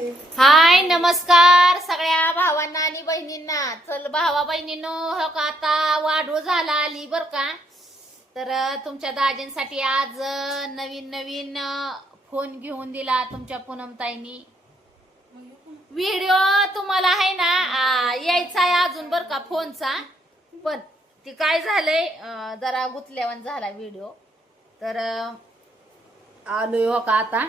हाय नमस्कार सगळ्या भावांना आणि बहिणींना. चल भावा बहिणींनो हो का? आता वाढू झाला आली बर का? तर तुमच्या दाजींसाठी आज नवीन नवीन फोन घेऊन दिला तुमच्या पूनमताईनी व्हिडिओ तुम्हाला आहे ना यायचा आहे अजून बर का फोनचा. पण ते काय झालंय जरा गुतल्यावन झाला व्हिडिओ. तर आलोय हो का आता?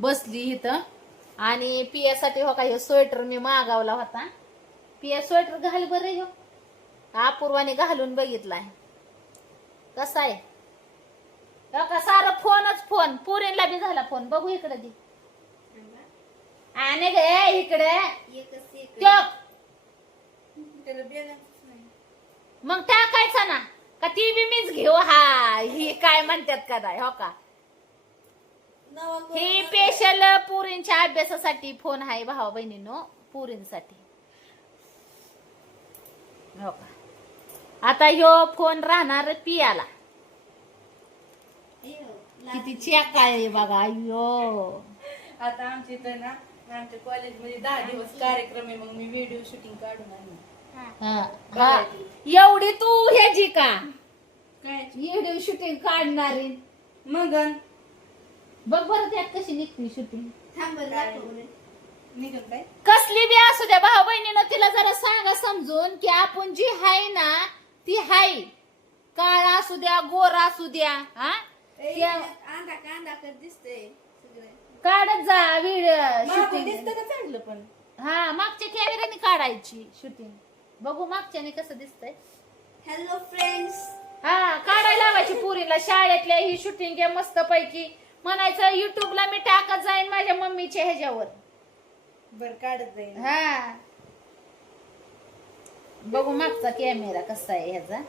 बसली इथं. आणि पियासाठी हो का हे स्वेटर मी मागावला होता. पिया स्वेटर घाल बरं हो अपूर्वाने घालून बघितलाय कसा आहे? हो का सारं फोनच फोन. पुरीला बी झाला फोन. बघू इकडे दी आणि गे इकडे. मग टाकायचा ना. का ती बी मीच घेऊ. हा ही काय म्हणतात का हो का? ही स्पेशल पुरींच्या अभ्यासासाठी फोन आहे भावा बहिणीनो पुरींसाठी. हो का? आता ह्यो फोन राहणार पियाला. किती चेक आहे बघा अयो आता आमच्या इथं ना आमच्या कॉलेजमध्ये दहा दिवस कार्यक्रम आहे मग मी व्हिडिओ शूटिंग काढून आणली. हा, हा. एवढी तू ह्याची का? काय? व्हिडिओ शूटिंग काढणारी. मग बघ बरं त्यात कशी निघते शूटिंग काय? कसली बी असू द्या भाऊ बहिणीनं तिला जरा सांगा समजून की आपण जी हाय ना ती हाय. काळ असू द्या गोर असू द्या हा? त्या- कांदा कांदा कर दिसतंय सगळं. काढत जा व्हिडिओ मागून शूटिंग दिसतं का चांगलं पण? हा मागच्या कॅमेऱ्याने काढायची शूटिंग बघू मागच्याने कसं दिसतंय. हॅलो फ्रेंड्स हा काढायला लावायची पुरीला शाळेतल्या ही शूटिंग आहे मस्त पैकी म्हणायचं युट्यूबला मी टाकत जाईन माझ्या मम्मीच्या ह्याच्यावर. बर काढत जाईल हा. बघू मागचा कॅमेरा कसा आहे ह्याचा.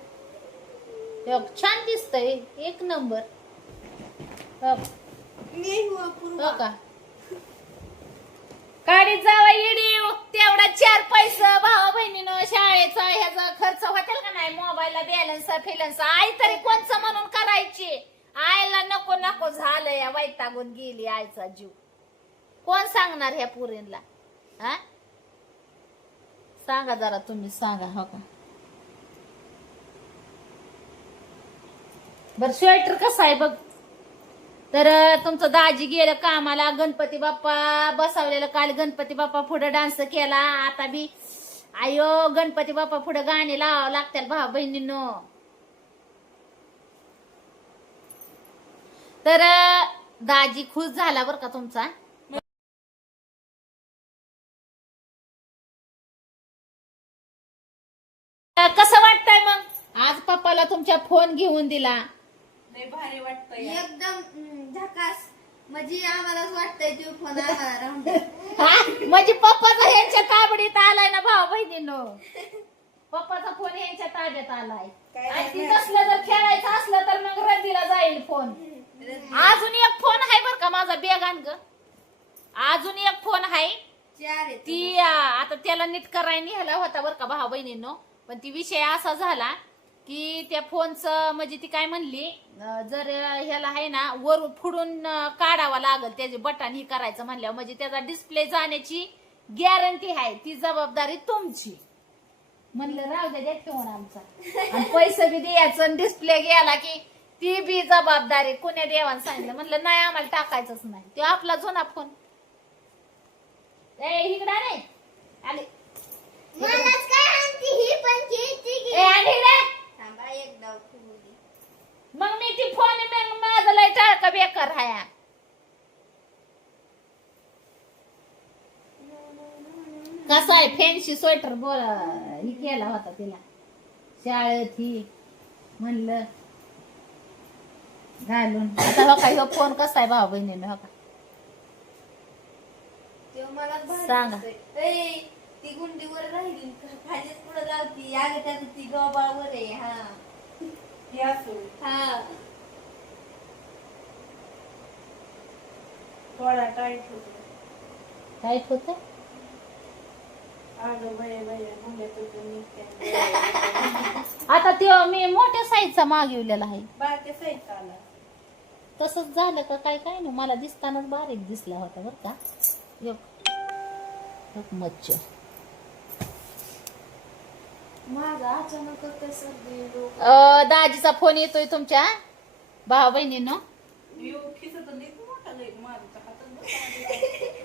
बघ, छान दिसतय. एक नंबर. मी हो का? काढीत जावा तेवढा चार पैसे. भावा बहिणीनं शाळेचा ह्याचा खर्च होतील का नाही? मोबाईलला बॅलन्स फिलन्स आई तरी कोणचं म्हणून करायची? आईला नको नको झालं या वैतागून गेली आईचा जीव. कोण सांगणार ह्या पुरीला? हा? सांगा जरा तुम्ही सांगा हो का? बर स्वेटर कसं आहे बघ. तर तुमचं दाजी गेलं कामाला गणपती बाप्पा बसवलेलं काल गणपती बाप्पा पुढे डान्स केला. आता बी आयो गणपती बाप्पा पुढे गाणी लावावं लागतील भाऊ बहिणींनो तर दाजी खुश झाला बर का तुमचा? कसं वाटतंय मग? आज पप्पाला तुमच्या फोन घेऊन दिला. लय भारी वाटतंय. एकदम झकास. म्हणजे आम्हालाच वाटतंय तो फोन आम्हाला राहून द्या. हा? म्हणजे पप्पाचा ह्यांच्या ताबडीत आलाय ना भाऊ बहिणीनो? पप्पाचा फोन यांच्या ताब्यात आलाय. काय आणि ती नाही. तसलं जर खेळायचं असलं तर मग रद्दीला जाईल फोन अजून एक फोन आहे बर का माझा बेगान ग. अजून एक फोन आहे. ती आ, आता त्याला नीट करायला निघाला होता बर का भाऊ बहिणींनो पण ती विषय असा झाला की त्या फोनचं म्हणजे ती काय म्हणली अं, जर ह्याला आहे ना वर फुडून अं, काढावा लागल त्याचे बटन ही करायचं म्हणल्यावर म्हणजे त्याचा डिस्प्ले जाण्याची गॅरंटी आहे ती जबाबदारी तुमची. म्हणलं राहू द्या द्या ठेवून आमचा. आणि पैसे बी द्यायचं डिस्प्ले गेला की ती बी जबाबदारी कुण्या देवान सांगितलं? म्हणलं नाही आम्हाला टाकायचंच नाही. ते आपला जुना फोन ए इकडं नाही आले. मलाच काय आणती? ही पण खेळती की? ए आणि इकडे. थांबा एक डाव खेळू दे. मग मी ती फोन मग माझं लय टाळका बेकार हाया. कसा आहे? फॅन्सी स्वेटर बोल ही केला होता तिला. शाळेत ही म्हणलं घालून. आता हो का ह्यो फोन कसा आहे भाऊ बहिणीने हो का? तो मला सांगा. ए, ती गुंडीवर राहिली. पुढे लावती. अगं त्यात ती गबाळवर आहे हा. असो थोडा टाईट होतो. टाईट होत अगं बाय बाय मुंग्या तुटून निघत्या. आता त्यो मी मोठ्या साईजचा मागवलेला आहे. तसंच झालं का काय काय नाही. मला दिसतानाच बारीक दिसला होता बरं का. एक. अं, दाजीचा फोन येतोय तुमच्या. भावा बहिणीनो यो खिसत लई मोठा लई माझ्या हातात बसला.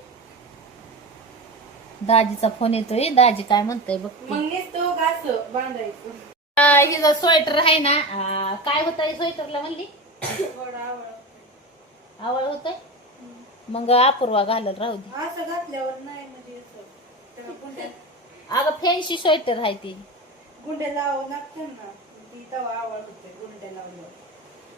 दाजीचा फोन येतोय. दाजी काय म्हणतोय बघ मग नुसतं असं बांधायचं हिचं स्वेटर आहे ना काय होतं स्वेटरला म्हणली? आवड होतंय? मग अपूर्वा घालल राहू दे. असं घातल्यावर नाही म्हणजे असं. त्याला गुंड्या अगं फॅन्सी स्वेटर आहे ती. गुंड्या लावावं लागतं ना. ती तवा आवड होते गुंड्या लावल्यावर.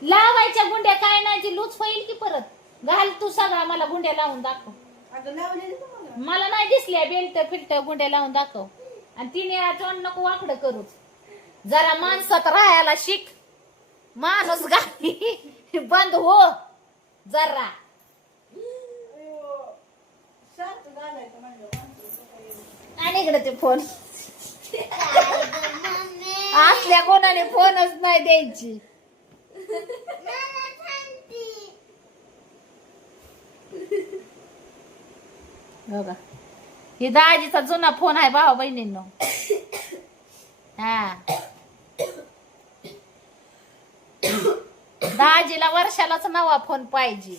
लावायच्या गुंड्या काय नाही ती लूच होईल की परत? घाल तू सगळा मला गुंड्या लावून दाखव. अगं लावलेली मला नाही दिसल्या बेल्ट फिल्ट गुंड्या लावून दाखव. आणि तिने तोंड नको वाकडं करूच जरा माणसात राहायला शिक. माणूस गाडी बंद हो. जरा. आणि इकडे ते फोन. असल्या कोणाने फोनच नाही द्यायची. हो का? ही दाजीचा जुना फोन आहे भावा बहिणींनो. हा. दाजीला वर्षालाच नवा फोन पाहिजे.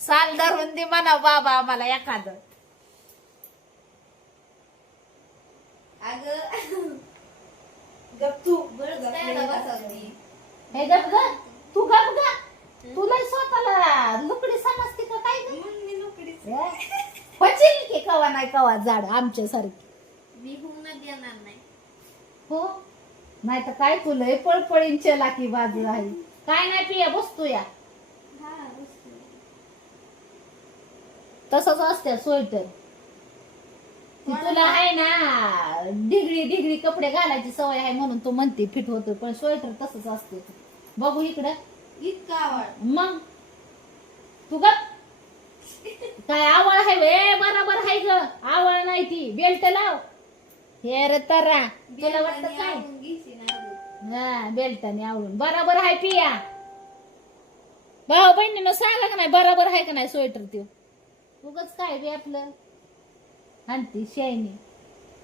साल धरून दे म्हणा बाबा आम्हाला एखादं. हे गप ग. तू गप ग. तुला स्वतःला लुकडी समजते का काय मी नोकरीच पचेल की कवा नाही कवा झाड आमच्या सारखी मी होऊन देणार नाही. हो? नाही तर काय तुला पळपळीन चलाकी बाजू आहे. काय नाही पिया बसतो या. हा बसतो. तसंच असते स्वेटर. ती तुला आहे ना डिग्री डिग्री कपडे घालायची सवय आहे म्हणून तू म्हणते फिट होतो पण स्वेटर तसंच असते. बघू इकडं. इतका आवड. मग? तू गप. काय आवड आहे वे? बरोबर आहे ग. आवड नाही ती. बेल्ट लाव. हे रे तरा तुला वाटत काय. हा बेल्टाने आवडून बरोबर आहे पिया. भाऊ बहिणीनं सांगा का नाही बरोबर आहे का नाही स्वेटर ते उगच काय बे आपलं? आणती शायनी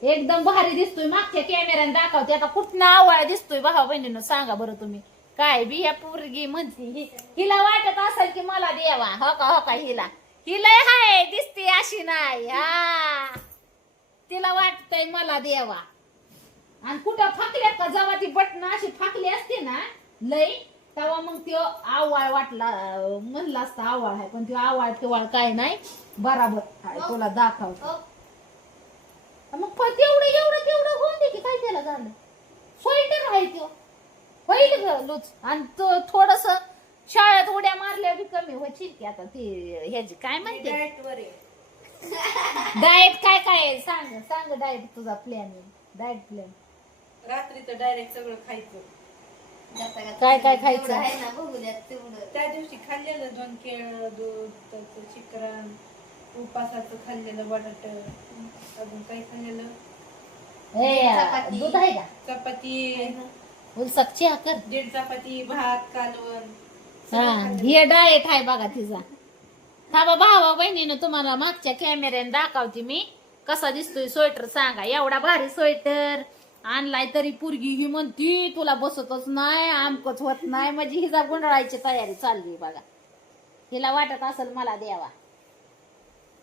एकदम भारी दिसतोय. मागच्या कॅमेऱ्याने दाखवते. आता कुठनं आवळा दिसतोय भाऊ बहिणीनं सांगा बरं तुम्ही. काय बी ह्या पोरगी म्हणते हिला वाटत असेल की मला द्यावा. हो का हो का हिला? हिला हाय दिसते अशी नाही हा. तिला वाटतंय मला द्यावा आणि कुठं फाकल्यात का? जेव्हा ती बटन अशी फाकली असते ना लई तेव्हा मग त्यो आवाळ वाटला म्हणला असता आवाळ आहे पण त्यो आवाळ फिवाळ काय नाही. बराबर आहे, तुला दाखव हो, मग तेवढं एवढं तेवढं होऊन दे की काय त्याला झालं. स्वेटर आहे त्यो. होईल लूच आणि तो थोडस शाळेत उड्या मारल्या बी व्हायची की आता ती ह्याची काय म्हणते? आहे. डाएट काय काय आहे? सांग सांग डाएट तुझा प्लॅन डाएट प्लॅन रात्रीचं डायरेक्ट सगळं खायचं. जाता काय काय खायचं? आहे ना बघू द्या तेवढं. त्या दिवशी खाल्लेलं दोन केळ दूध त्याचं चिकन उपासाचं खाल्लेलं बटाट अजून काही खाल्लेलं? चपाती. दूध आहे का? चपाती. दीड चपाती भात कालवण. हा हे डायट आहे बघा तिचा. थांबा भावा बहिणीनं तुम्हाला मागच्या कॅमेऱ्याने दाखवते मी. कसा दिसतोय स्वेटर सांगा. एवढा भारी स्वेटर आणलाय तरी पुरगी ही म्हणती तुला बसतच नाही आमकच होत नाही. म्हणजे हिचा गुंडाळायची तयारी चालली बघा. हिला वाटत असेल मला द्यावा.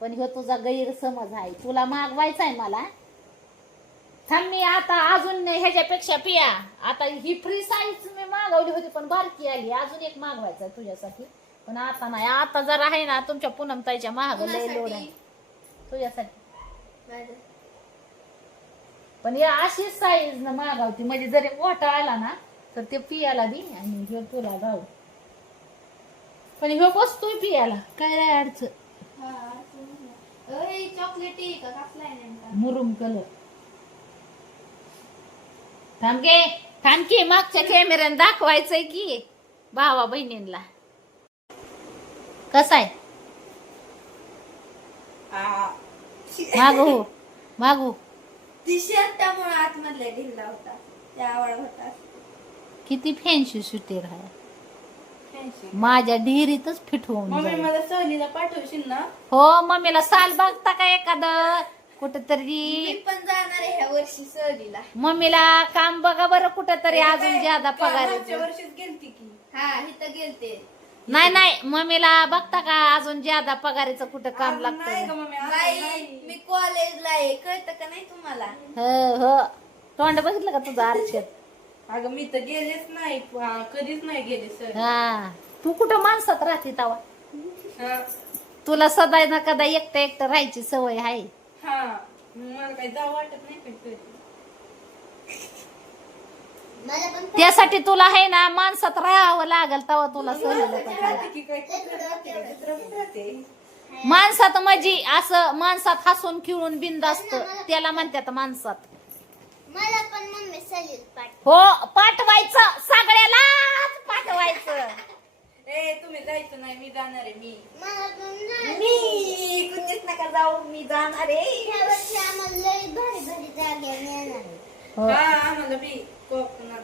पण ह्यो तुझा गैरसमज आहे. तुला मागवायचा आहे मला. थांब मी आता अजून ह्याच्यापेक्षा पिया. आता ही फ्री साईज मी मागवली होती पण बारकी आली. अजून एक मागवायचा तुझ्यासाठी. पण आता नाही. आता जर आहे ना तुमच्या पूनम ताईच्या महाग लोड आहे? तुझ्यासाठी. पण या अशीच साईज न मागवती. म्हणजे जरी मोठा आला ना तर ते पियाला दे आणि ह्यो तुला गाव पण ह्यो बसतोय पियाला. काय नाही अडचण? हा, असं म्हणलं. अय, चॉकलेट आहे का कसला आहे नेमका मुरुम कलर थांब गे थांब की मागच्या कॅमेऱ्याने दाखवायचंय की भावा बहिणींना कसा आहे? आ, मागू मागू. शर्ट त्यामुळे आतमधल्या ढिल्ला होता होता. किती फॅन्सी सुटेर आहे माझ्या डिरीतच फिट होऊन मम्मी जाईल. मला सहलीला पाठवशील ना? हो मम्मीला साल बघता का एखादं? कुठतरी पण जाणार आहे ह्या वर्षी सहलीला. मम्मीला काम बघा बरं कुठतरी अजून ज्यादा पगार मागच्या वर्षीच गेलती की? हा इथं गेलते. नाही नाही मम्मीला बघता का अजून ज्यादा पगारीचं कुठं काम अजून नाही लागतं ग मम्मी अजून बाई नाही. मी कॉलेजला आहे कळतं का नाही तुम्हाला? हो हो. तोंड बघितलं का तुझं आरशात अगं मी तर गेलेच नाही. हा, कधीच नाही गेले सर हा. तू कुठं माणसात राहते तवा? तुला सदा ना कदा एकटं एकटं राहायची सवय आहे. हा मला काही जाऊ वाटत नाही पण कधी. मला पण त्यासाठी तुला आहे ना माणसात राहावं लागल तवा तुला सहल राहते की काय? कुठं राहते का? दुसरं राहते? माणसात म्हणजे असं माणसात हसून खिळून बिंद असत. त्याला म्हणतात माणसात. मला पण मम्मी सहलीत पाठ हो पाठवायचं. सगळ्यालाच पाठवायचं. ए तुम्ही जायचं नाही मी जाणार आहे मी. मला पण मी कुठेच नका जाऊ मी जाणार आहे. ह्या वर्षी आम्हाला लय भारी भारी जागे मिळणार आहे. हो. हा आम्हाला बी कोकणात.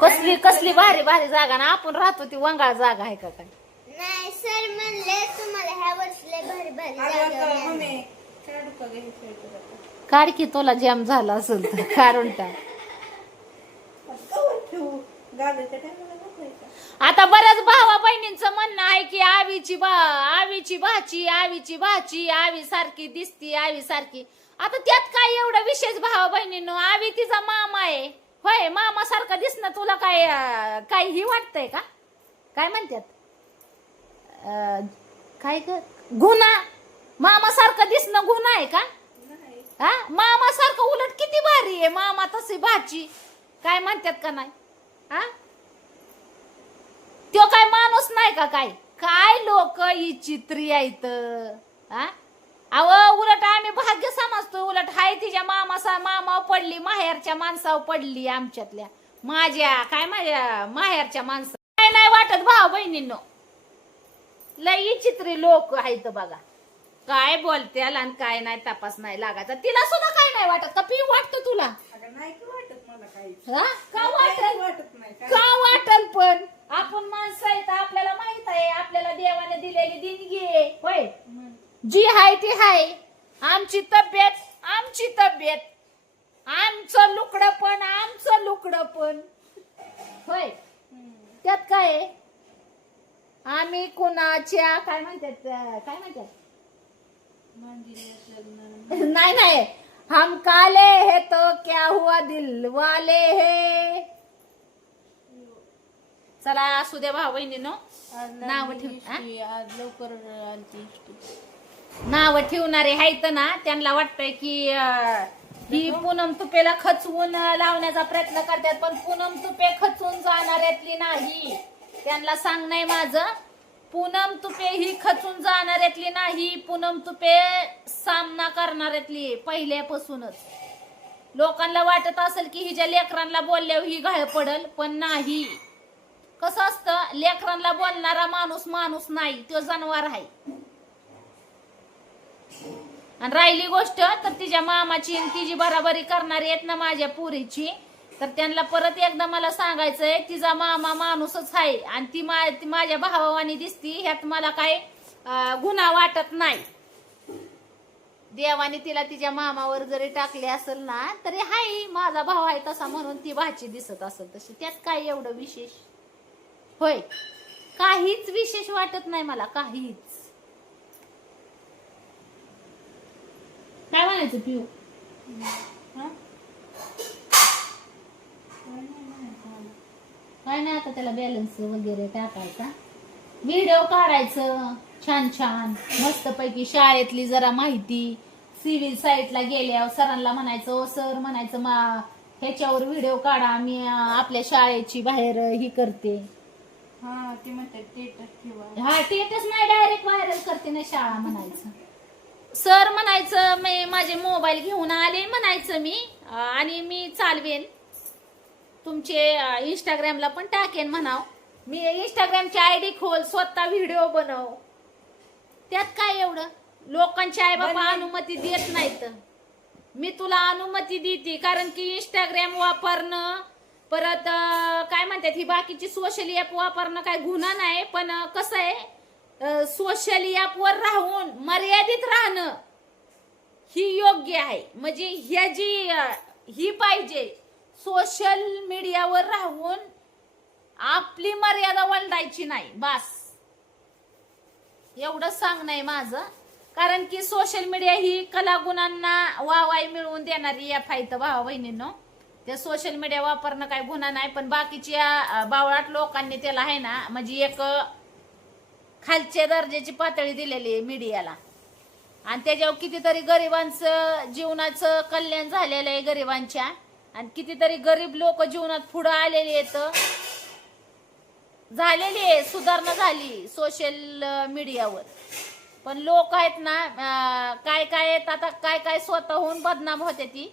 कसली कसली भारी भारी जागा ना आपण राहतो ती वंगाळ जागा आहे का काय? नाही सर म्हणले तुम्हाला ह्या वर्षी भारी भारी अगं जागे आता मिळणार मम्मी काढू का? काढ तुला जॅम झाला असेल तर काढून टाक आता कवर ठेवू गावाच्या टायमाला नको आता बऱ्याच भावा बहिणींचं म्हणणं आहे की आवीची बा आवीची भाची आवीची भाची आवी सारखी दिसती आवी सारखी. आता त्यात काय एवढं विशेष भावा बहिणींनो? आवी तिचा मामा आहे. होय मामा सारखं दिसणं तुला काय काय ही वाटतंय का? काय म्हणतात काय गुन्हा. मामा सारखं दिसणं गुन्हा आहे का? हा? मामा सारखं उलट किती भारी आहे. मामा तशी भाची. काय म्हणतात का नाही? हा तो काय माणूस नाही का काय? काय लोक चित्री आहेत? हा अव उलट आम्ही भाग्य समजतो. उलट हाय तिच्या मामा मामा पडली माहेरच्या माणसावर पडली आमच्यातल्या. माझ्या काय माझ्या माहेरच्या माणसा. काय नाही वाटत भाऊ बहिणींनो. लई चित्री लोक आहेत बघा. काय बोलते आणि काय नाही तपास नाही लागायचा. तिला सुद्धा काय नाही वाटत. का पी वाटतं तुला? नाही वाटत. हा? का काहीच वाटत? वाटत नाही काय? का वाटल पण? आपण माणसं आहेत आपल्याला माहीत आहे आपल्याला देवाने दिलेली देणगी आहे. होय? जी हाय ती हाय. आमची तब्येत आमची तब्येत. आमचं लुकडं पण आमचं लुकडं पण. होय? त्यात काय आहे? आम्ही कुणाच्या काय म्हणतात अं, काय म्हणतात? नहीं नहीं. हम काले है तो क्या हुआ दिल वाले है? चला असू द्या भाऊ बहिणीनो नाव ठेव, आज लवकर आलती. नाव ठेवणारे आहेत ना त्यांना वाटतंय की अं, ही पूनम तुपेला खचवून लावण्याचा प्रयत्न करतात पण पूनम तुपे खचून जाणाऱ्यातली नाही. त्यांना सांगणंय माझं पूनम तुपे ही खचून जाणाऱ्यातली नाही पूनम तुपे सामना करणाऱ्यातली आहे, पहिल्यापासूनच. लोकांना वाटत असेल की हिच्या लेकरांना बोलल्यावर ही घाळ पडल पण नाही. कसं असतं लेकरांना बोलणारा माणूस माणूस नाही तो जनावर आहे. आणि राहिली गोष्ट तर तिच्या मामाची तिची बराबरी करणारी आहेत ना माझ्या पुरीची. तर त्यांना परत एकदा मला सांगायचंय तिचा मामा माणूसच आहे आणि ती मा ती माझ्या भावावानी दिसती ह्यात मला अं, गुन्हा वाटत नाही. देवाने तिला तिच्या मामावर जरी टाकले असेल ना तरी हाय माझा भाव आहे तसा म्हणून ती भाची दिसत असेल. तशी त्यात काय एवढं विशेष? होय. काहीच विशेष वाटत नाही मला काहीच. काय म्हणायचं पिऊ? काय नाही आता त्याला बॅलन्स वगैरे टाकायचा. व्हिडिओ काढायचं छान छान. मस्त पैकी शाळेतली जरा माहिती. सिव्हिल साईटला गेल्यावर सरांना म्हणायचं "ओ सर म्हणायचं मा ह्याच्यावर व्हिडिओ काढा. मी आपल्या शाळेची बाहेर ही करते. हा ते म्हणतात टेटस ठेवा हा टेटस नाही डायरेक्ट व्हायरल करते ना शाळा म्हणायचं. सर म्हणायचं मी माझे मोबाईल घेऊन आले म्हणायचं मी आणि मी चालवेन. तुमचे इंस्टाग्रामला पण टाकेन म्हणाव. मी इंस्टाग्रामची आय डी खोल स्वतः व्हिडिओ बनव. त्यात काय एवढं? लोकांची आई बाबा. अनुमती देत नाहीत. मी तुला अनुमती देते कारण की इंस्टाग्राम वापरणं परत काय म्हणतात ही बाकीची सोशल ॲप वापरणं काय गुन्हा नाही पण कसं आहे सोशल ॲपवर राहून मर्यादित राहणं ही योग्य आहे. म्हणजे ह्या जी ही पाहिजे सोशल मीडियावर राहून आपली मर्यादा वलडायची नाही बस. एवढं सांगणं आहे माझं. कारण की सोशल मीडिया ही कलागुणांना वावाई मिळवून देणारी या आहे तर भावा बहिणींनो. ते सोशल मीडिया वापरणं काय गुन्हा नाही पण बाकीच्या बावळाट लोकांनी त्याला आहे ना म्हणजे एक खालच्या दर्जाची पातळी दिलेली आहे मीडियाला. आणि त्याच्यावर कितीतरी गरिबांचं जीवनाचं कल्याण झालेलं आहे गरिबांच्या. आणि कितीतरी गरीब लोक जीवनात पुढं आलेले आहेत. झालेली आहे सुधारणा झाली सोशल मीडियावर पण लोक आहेत ना काय काय आहेत आता काय काय स्वतःहून बदनाम होते ती.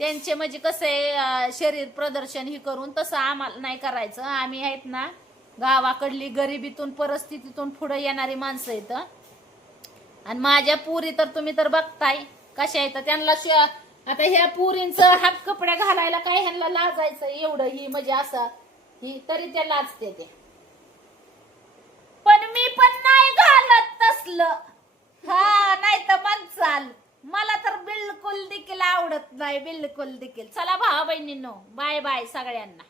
त्यांचे म्हणजे कसं आहे शरीर प्रदर्शन ही करून तसं आम्हाला नाही करायचं. आम्ही आहेत ना गावाकडली गरिबीतून परिस्थितीतून पुढे येणारी माणसं आहेत. आणि माझ्या पुरी तर तुम्ही तर बघताय कशा आहेत. त्यांना आता ह्या पुरींचं हात कपड्या घालायला काय ह्यांना लाजायचं? एवढं ही म्हणजे असं ही तरी त्या लाजते ते पण मी पण नाही घालत तसलं. हा नाही तर मन चाल. मला तर बिलकुल देखील आवडत नाही बिलकुल देखील. चला भावा बहिणींनो बाय बाय सगळ्यांना.